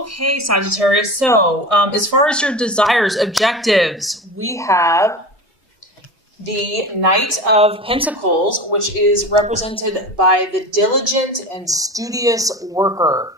Okay, Sagittarius. So, as far as your desires, objectives, we have the Knight of Pentacles, which is represented by the diligent and studious worker.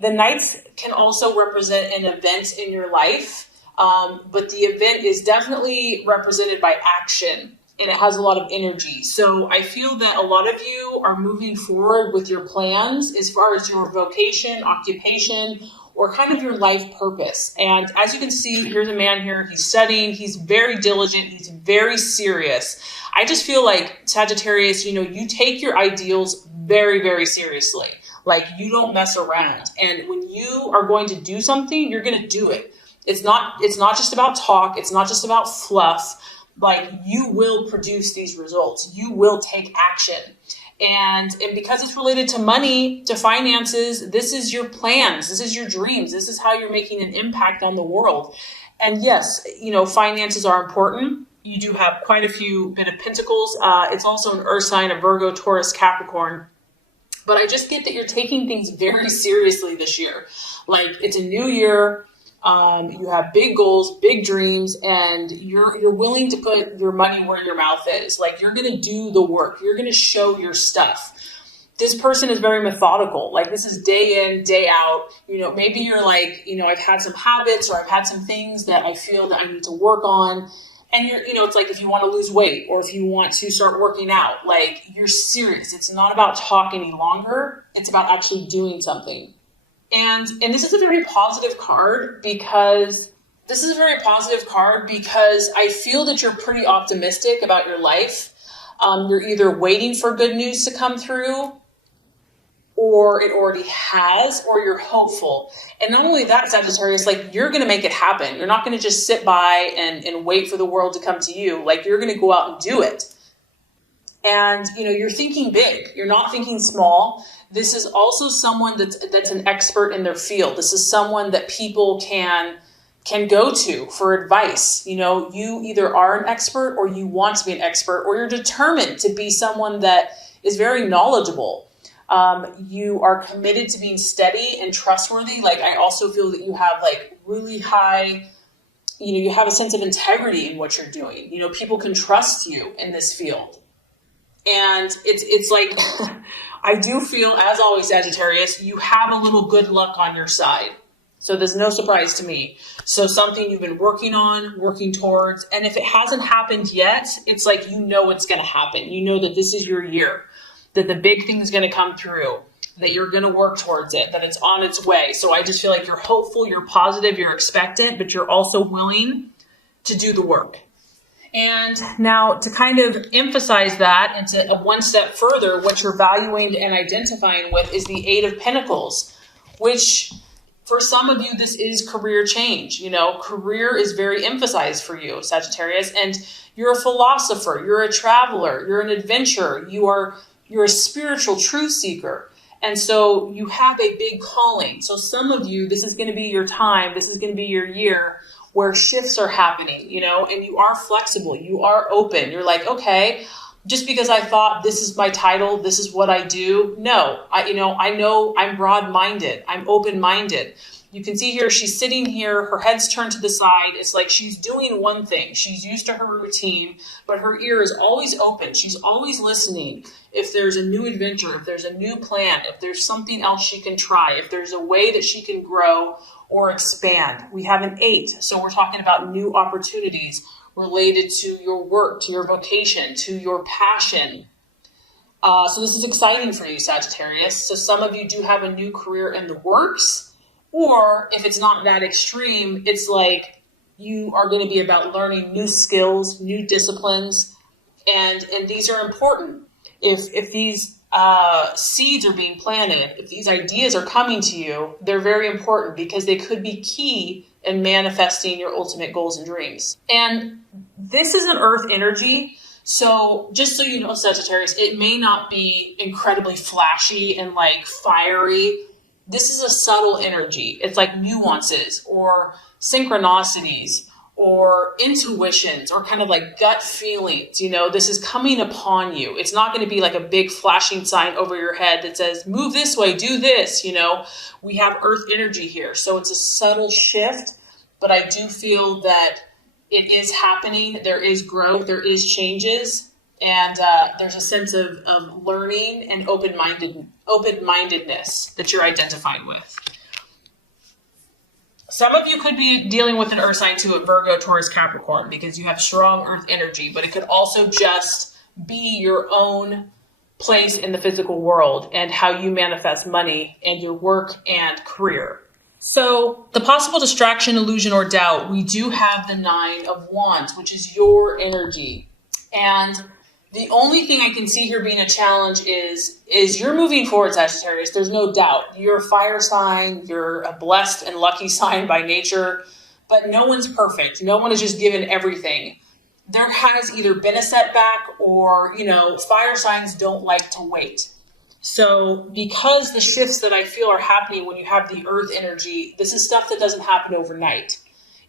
The Knights can also represent an event in your life, but the event is definitely represented by action, and it has a lot of energy. So I feel that a lot of you are moving forward with your plans as far as your vocation, occupation, or kind of your life purpose. And as you can see, here's a man here. He's studying. He's very diligent. He's very serious. I just feel like Sagittarius, you take your ideals very, very seriously. Like, you don't mess around. And when you are going to do something, you're going to do it. It's not just about talk. It's not just about fluff. Like, you will produce these results. You will take action. And because it's related to money, to finances, this is your plans. This is your dreams. This is how you're making an impact on the world. And yes, finances are important. You do have quite a few bit of pentacles. It's also an earth sign, a Virgo, Taurus, Capricorn. But I just get that you're taking things very seriously this year. Like, it's a new year. You have big goals, big dreams, and you're willing to put your money where your mouth is. Like, you're going to do the work. You're going to show your stuff. This person is very methodical. Like, this is day in, day out. Maybe you're like, I've had some habits, or I've had some things that I feel that I need to work on. And it's like, if you want to lose weight, or if you want to start working out, like, you're serious. It's not about talk any longer. It's about actually doing something. And this is a very positive card because I feel that you're pretty optimistic about your life. You're either waiting for good news to come through, or it already has, or you're hopeful. And not only that, Sagittarius, like, you're going to make it happen. You're not going to just sit by and wait for the world to come to you. Like, you're going to go out and do it. And, you're thinking big. You're not thinking small. This is also someone that's an expert in their field. This is someone that people can go to for advice. You either are an expert, or you want to be an expert, or you're determined to be someone that is very knowledgeable. You are committed to being steady and trustworthy. Like, I also feel that you have like really high, you have a sense of integrity in what you're doing. People can trust you in this field. And it's like, I do feel, as always, Sagittarius, you have a little good luck on your side. So there's no surprise to me. So something you've been working on, working towards, and if it hasn't happened yet, it's like, it's going to happen. That this is your year, that the big thing is going to come through, that you're going to work towards it, that it's on its way. So I just feel like you're hopeful, you're positive, you're expectant, but you're also willing to do the work. And now, to kind of emphasize that and to one step further, what you're valuing and identifying with is the Eight of Pentacles, which for some of you, this is career change. Career is very emphasized for you, Sagittarius, and you're a philosopher, you're a traveler, you're an adventurer, you're a spiritual truth seeker. And so you have a big calling. So some of you, this is going to be your time. This is going to be your year where shifts are happening, and you are flexible. You are open. You're like, okay, just because I thought this is my title, this is what I do. No, I know I'm broad-minded. I'm open-minded. You can see here, she's sitting here, her head's turned to the side. It's like she's doing one thing. She's used to her routine, but her ear is always open. She's always listening. If there's a new adventure, if there's a new plan, if there's something else she can try, if there's a way that she can grow or expand. We have an 8. So we're talking about new opportunities related to your work, to your vocation, to your passion. So this is exciting for you, Sagittarius. So some of you do have a new career in the works, or if it's not that extreme, it's like you are going to be about learning new skills, new disciplines, and these are important. If these seeds are being planted, if these ideas are coming to you, they're very important because they could be key in manifesting your ultimate goals and dreams. And this is an earth energy. So just so you know, Sagittarius, it may not be incredibly flashy and like fiery. This is a subtle energy. It's like nuances or synchronicities or intuitions or kind of like gut feelings. This is coming upon you. It's not going to be like a big flashing sign over your head that says, move this way, do this. We have earth energy here. So it's a subtle shift, but I do feel that it is happening. There is growth, there is changes, and there's a sense of learning and open-mindedness that you're identified with. Some of you could be dealing with an earth sign too, a Virgo, Taurus, Capricorn, because you have strong earth energy, but it could also just be your own place in the physical world and how you manifest money and your work and career. So the possible distraction, illusion, or doubt, we do have the 9 of Wands, which is your energy. And the only thing I can see here being a challenge is you're moving forward, Sagittarius. There's no doubt. You're a fire sign. You're a blessed and lucky sign by nature. But no one's perfect. No one is just given everything. There has either been a setback or, fire signs don't like to wait. So because the shifts that I feel are happening when you have the earth energy, this is stuff that doesn't happen overnight.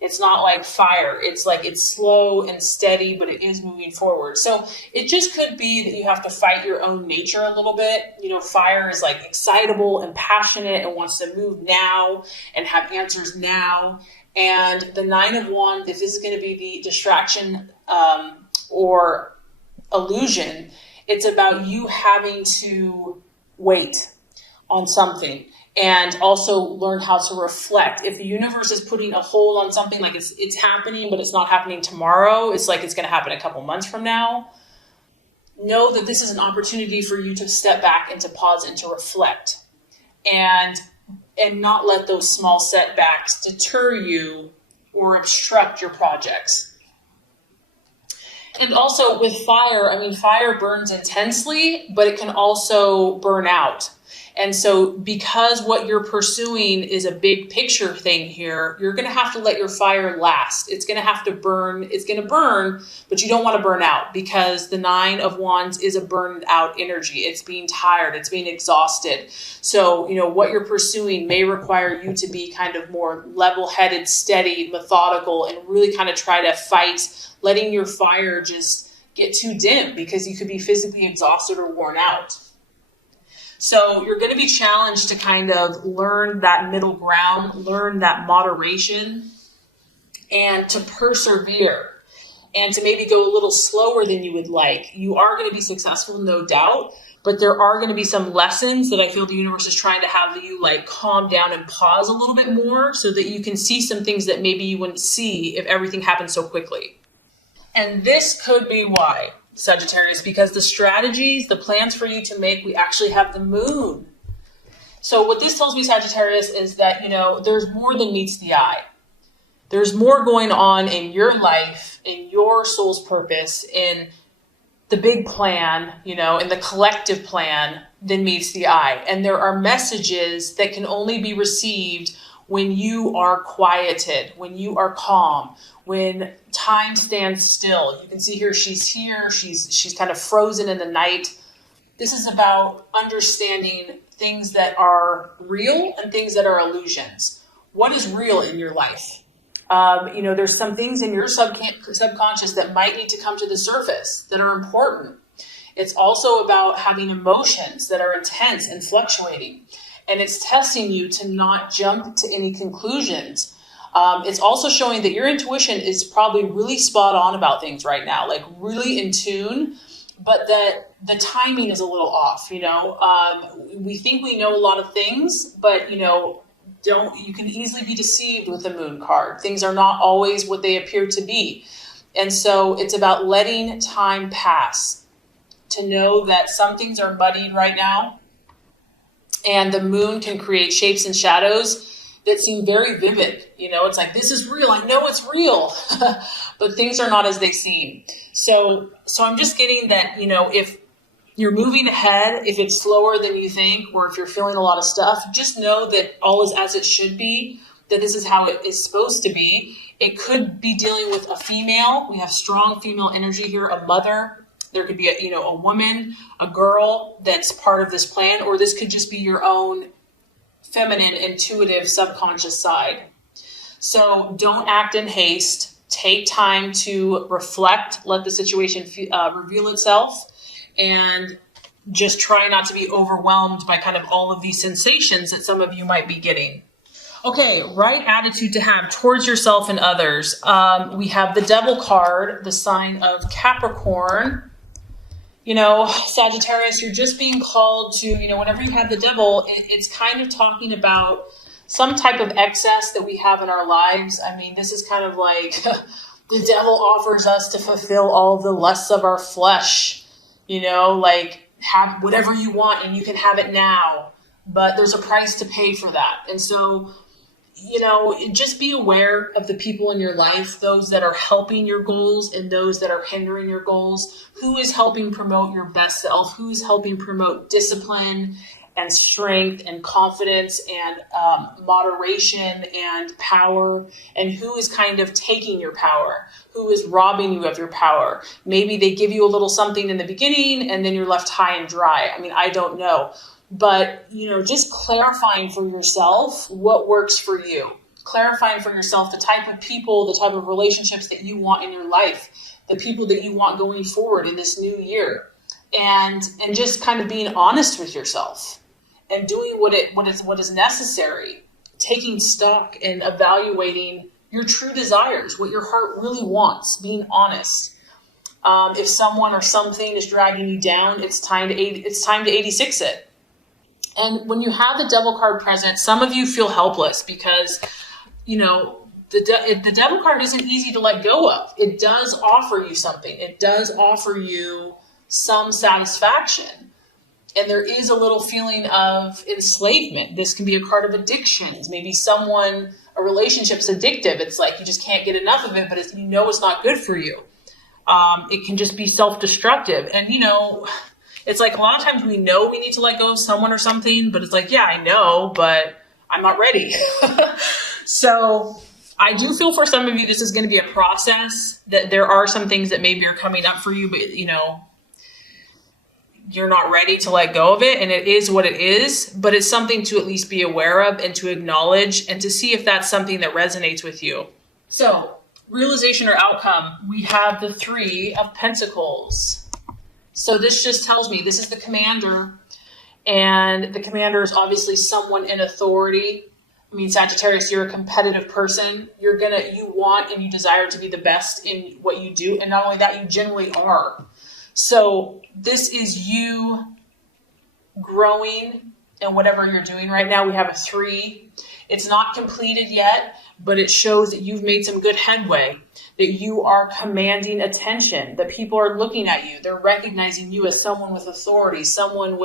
It's not like fire. It's slow and steady, but it is moving forward. So it just could be that you have to fight your own nature a little bit. Fire is like excitable and passionate and wants to move now and have answers now. And the 9 of Wands, if this is going to be the distraction or illusion, it's about you having to wait on something. And also learn how to reflect. If the universe is putting a hold on something, like it's happening, but it's not happening tomorrow, it's like it's going to happen a couple months from now, know that this is an opportunity for you to step back and to pause and to reflect. And not let those small setbacks deter you or obstruct your projects. And also with fire, fire burns intensely, but it can also burn out. And so because what you're pursuing is a big picture thing here, you're going to have to let your fire last. It's going to have to burn. It's going to burn, but you don't want to burn out because the 9 of Wands is a burned out energy. It's being tired. It's being exhausted. So, what you're pursuing may require you to be kind of more level-headed, steady, methodical, and really kind of try to fight letting your fire just get too dim because you could be physically exhausted or worn out. So you're going to be challenged to kind of learn that middle ground, learn that moderation, and to persevere, and to maybe go a little slower than you would like. You are going to be successful, no doubt, but there are going to be some lessons that I feel the universe is trying to have you calm down and pause a little bit more so that you can see some things that maybe you wouldn't see if everything happened so quickly. And this could be why, Sagittarius, because the strategies, the plans for you to make, we actually have the moon. So what this tells me, Sagittarius, is that, there's more than meets the eye. There's more going on in your life, in your soul's purpose, in the big plan, in the collective plan than meets the eye. And there are messages that can only be received when you are quieted, when you are calm, when time stands still. You can see here, she's kind of frozen in the night. This is about understanding things that are real and things that are illusions. What is real in your life? There's some things in your subconscious that might need to come to the surface that are important. It's also about having emotions that are intense and fluctuating. And it's testing you to not jump to any conclusions. It's also showing that your intuition is probably really spot on about things right now, really in tune, but that the timing is a little off. We think we know a lot of things, but you can easily be deceived with the moon card. Things are not always what they appear to be. And so it's about letting time pass to know that some things are muddied right now. And the moon can create shapes and shadows that seem very vivid. It's like, this is real. I know it's real, but things are not as they seem. So I'm just getting that, if you're moving ahead, if it's slower than you think, or if you're feeling a lot of stuff, just know that all is as it should be, that this is how it is supposed to be. It could be dealing with a female. We have strong female energy here, a mother. There could be a woman, a girl that's part of this plan, or this could just be your own feminine, intuitive, subconscious side. So don't act in haste. take time to reflect, let the situation reveal itself, and just try not to be overwhelmed by kind of all of these sensations that some of you might be getting. Okay, right attitude to have towards yourself and others. We have the Devil card, the sign of Capricorn. Sagittarius, you're just being called to, whenever you have the Devil, it's kind of talking about some type of excess that we have in our lives. I mean, this is kind of like the devil offers us to fulfill all the lusts of our flesh, like have whatever you want and you can have it now, but there's a price to pay for that. And so, just be aware of the people in your life, those that are helping your goals and those that are hindering your goals. Who is helping promote your best self? Who is helping promote discipline and strength and confidence and moderation and power? And who is kind of taking your power? Who is robbing you of your power? Maybe they give you a little something in the beginning and then you're left high and dry. I mean, I don't know. But, just clarifying for yourself what works for you. Clarifying for yourself the type of people, the type of relationships that you want in your life, the people that you want going forward in this new year. And just kind of being honest with yourself and doing what is necessary, taking stock and evaluating your true desires, what your heart really wants, being honest. If someone or something is dragging you down, it's time to 86 it. And when you have the Devil card present, some of you feel helpless because, the Devil card isn't easy to let go of. It does offer you something. It does offer you some satisfaction. And there is a little feeling of enslavement. This can be a card of addictions. Maybe a relationship's addictive. It's like you just can't get enough of it, but it's not good for you. It can just be self-destructive. And, it's like a lot of times we know we need to let go of someone or something, but it's like, yeah, I know, but I'm not ready. So I do feel for some of you, this is going to be a process, that there are some things that maybe are coming up for you, but you're not ready to let go of it. And it is what it is, but it's something to at least be aware of and to acknowledge and to see if that's something that resonates with you. So realization or outcome, we have the 3 of Pentacles. So this just tells me this is the commander, and the commander is obviously someone in authority. I mean, Sagittarius, you're a competitive person. You want and you desire to be the best in what you do. And not only that, you generally are. So this is you growing in whatever you're doing right now. We have a 3. It's not completed yet, but it shows that you've made some good headway, that you are commanding attention, that people are looking at you. They're recognizing you as someone with authority, someone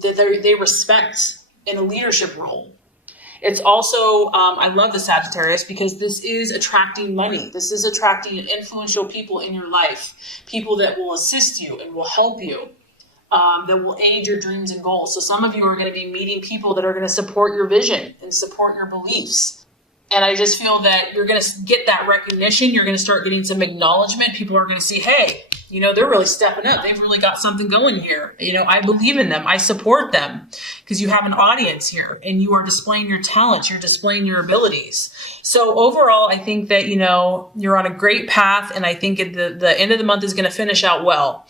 that they respect in a leadership role. It's also, I love the Sagittarius because this is attracting money. This is attracting influential people in your life, people that will assist you and will help you, that will aid your dreams and goals. So some of you are going to be meeting people that are going to support your vision and support your beliefs. And I just feel that you're going to get that recognition. You're going to start getting some acknowledgement. People are going to see, hey, they're really stepping up. They've really got something going here. I believe in them. I support them because you have an audience here and you are displaying your talents. You're displaying your abilities. So overall, I think that, you're on a great path. And I think at the end of the month is going to finish out well.